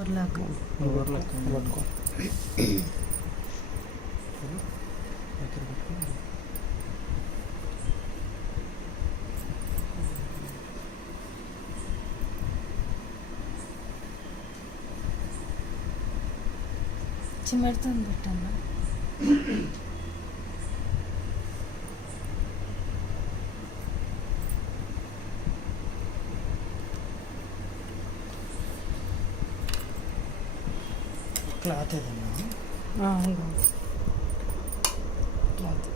Overlock పట్టుకో చిమ్మెడుతుంది పెట్టన్నా cloth ఏదన్నా ఇగో cloth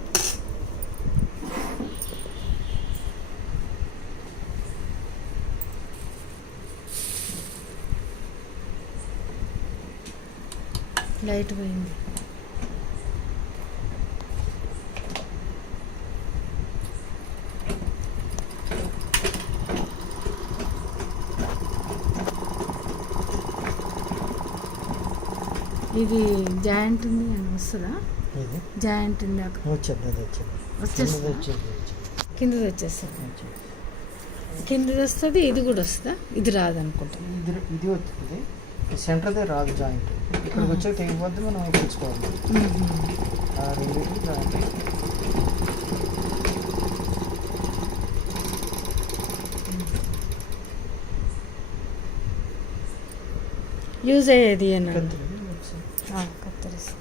light పోయింది. ఇది జాయింట్ ఉంది అని వస్తుందా? జాయింట్ ఉంది వచ్చేస్తా కిందది వచ్చేస్తుంది. కిందది వస్తుంది, ఇది కూడా వస్తుందా? ఇది రాదనుకుంటా. ఇది వస్తుంది, సెంటర్దే రాదు జాయింట్. ఇక్కడికి వచ్చే తెగిపోద్ది, మనం ఎక్కించుకోవాలి. ఆ రెండింటికి జాయింట్ యూజ్ అయ్యేది అని కత్తరిస్తా.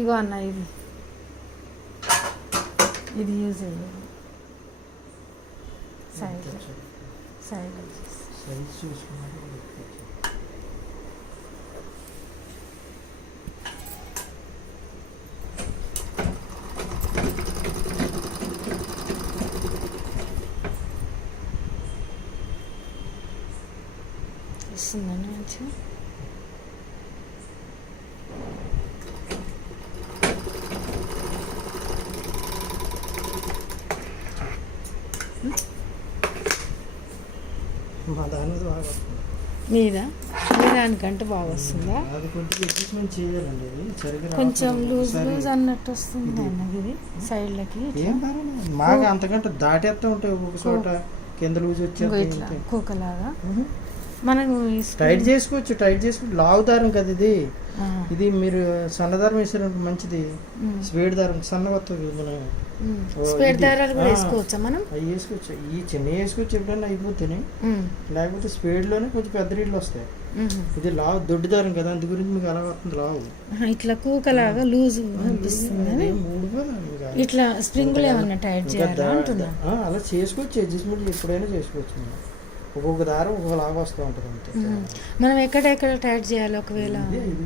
ఇగో అన్న ఇది యూజ్ అయ్యేది. సైడ్ చూసుకున్నాను. వస్తుందండి మంచిగా. మా దాని మీద బాగా వస్తుంది. మీ దానికంటే బాగా వస్తుందా? అది కొంచెం అడ్జస్ట్మెంట్ చేయాలండి. సరిగ్గా కొంచెం లూజ్ అన్నట్టు వస్తుంది అన్నది. ఇది సైడ్లకి ఏం పర్వాలేదు, మాగా అంతకంటే దాటేస్తూ ఉంటాయి. ఒక చోట కింద లూజ్ వచ్చేది కూకలాగా మనం టైట్ చేసుకోవచ్చు. లావు దారం కదా ఇది. ఇది మీరు సన్నదారం వేసారంటే మంచిది. స్పీడ్ దారం సన్నగా వస్తుంది. మనం స్పీడ్ దారాలు కూడా వేసుకోవచ్చా? మనం అవి వేసుకోవచ్చు. ఈ చిన్న వేసుకోవచ్చు, ఎప్పుడైనా అయిపోతేనే. లేకపోతే స్పీడ్లోనే కొంచెం పెద్ద రీళ్ళు వస్తాయి. ఇది లావు దొడ్డు దారం కదా, అందు గురించి మీకు అలా వస్తుంది లావు. ఇట్లా కూకలాగా లూజ్ అనిపిస్తుంది. ఇట్లా స్ప్రింగులు ఏమన్నా టైట్ చేయాలి అంటున్నా. అలా చేసుకోవచ్చు, అడ్జస్ట్మెంట్ ఎప్పుడైనా చేసుకోవచ్చు. ఒక్కొక్క దారం ఒక్కొక్కలాగా వస్తూ ఉంటుంది అంతే. మనం ఎక్కడ టైట్ చేయాలి? ఒకవేళ ఇది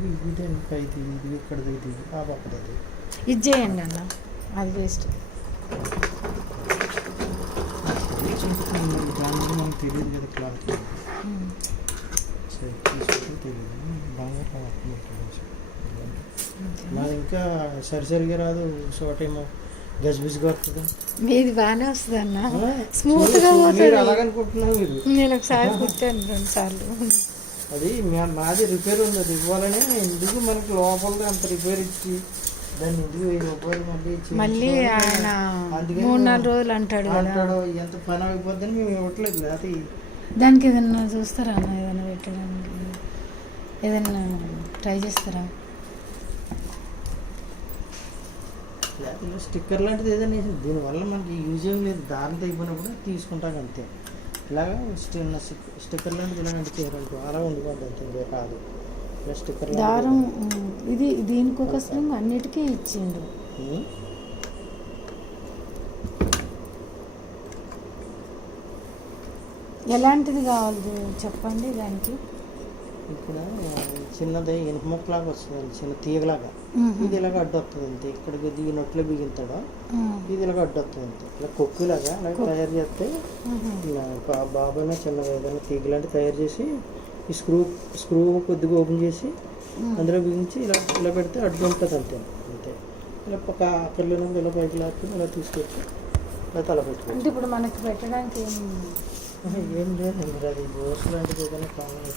ఇక్కడది, ఇది ఆ పక్కది, ఇది చేయండి అన్న, అది వేస్ట్. దాని మీద మనకు తెలియదు కదా క్లాత్. తెలియదు బంగారం మాది ఇంకా సరిసరిగా రాదు. షార్ట్ గజిబిజిగా వస్తుంది. మీది బాగానే వస్తుంది అన్న, స్మూత్ గా పోతుంది. అలాగనుకుంటున్నాను. మీరు నేను ఒకసారి కుట్టాను 2 సార్లు. అది మాది రిపేర్ ఉంది, అది ఇవ్వాలని. ఎందుకు మనకి లోపలగా అంత రిపేర్ ఇచ్చి దాన్ని ఎందుకు 1000 రూపాయలు మళ్ళీ ఆయన 3-4 రోజులు అంటాడు. ఎంత పని అయిపోద్దని మేము ఇవ్వట్లేదు. అది దానికి ఏదన్నా చూస్తారా అన్న? ఏదైనా పెట్టడానికి ఏదైనా ట్రై చేస్తారా? స్టిక్కర్ లాంటిది ఏదైనా వేసింది. దీనివల్ల మనకి యూజ్ ఏం లేదు. దారం అయిపోయినప్పుడు తీసుకుంటాం అంతే. ఇలాగా చిన్న స్టిక్కర్ లాంటిది ఇలాంటి చేయాలంటూ అలా ఉండిపోద్ది అంతే, కాదు. ఇలా స్టిక్కర్ దారం ఇది దీనికి ఒక స్ప్రింగ్ అన్నిటికీ ఇచ్చిండు. ఎలాంటిది కావాలి చెప్పండి దానికి. ఇక్కడ చిన్నది ఇనుప మొక్కలాగా వస్తుంది, చిన్న తీగలాగా. ఇది ఇలాగ అడ్డు వస్తుంది అంతే. ఇక్కడికి ఈ నొట్లో బిగింతాడో ఇది ఇలాగ అడ్డు వస్తుంది అంతే. ఇలా కొక్కులాగా అలాగే తయారు చేస్తే బాబాయ్ చిన్నగా ఏదైనా తీగ లాంటి తయారు చేసి ఈ స్క్రూ కొద్దిగా ఓపెన్ చేసి అందులో బిగించి ఇలా పెడితే అడ్డు ఉంటుంది అంతే. ఇలా అక్కడ లేనప్పుడు ఇలా పైకి లాక్కుని ఇలా తీసుకొచ్చి ఇలా తల పెట్టుకోవచ్చు. ఇప్పుడు మనకి పెట్టడానికి ఏం లేదు. అది బోస్ లాంటిది ఏదైనా కావాలి.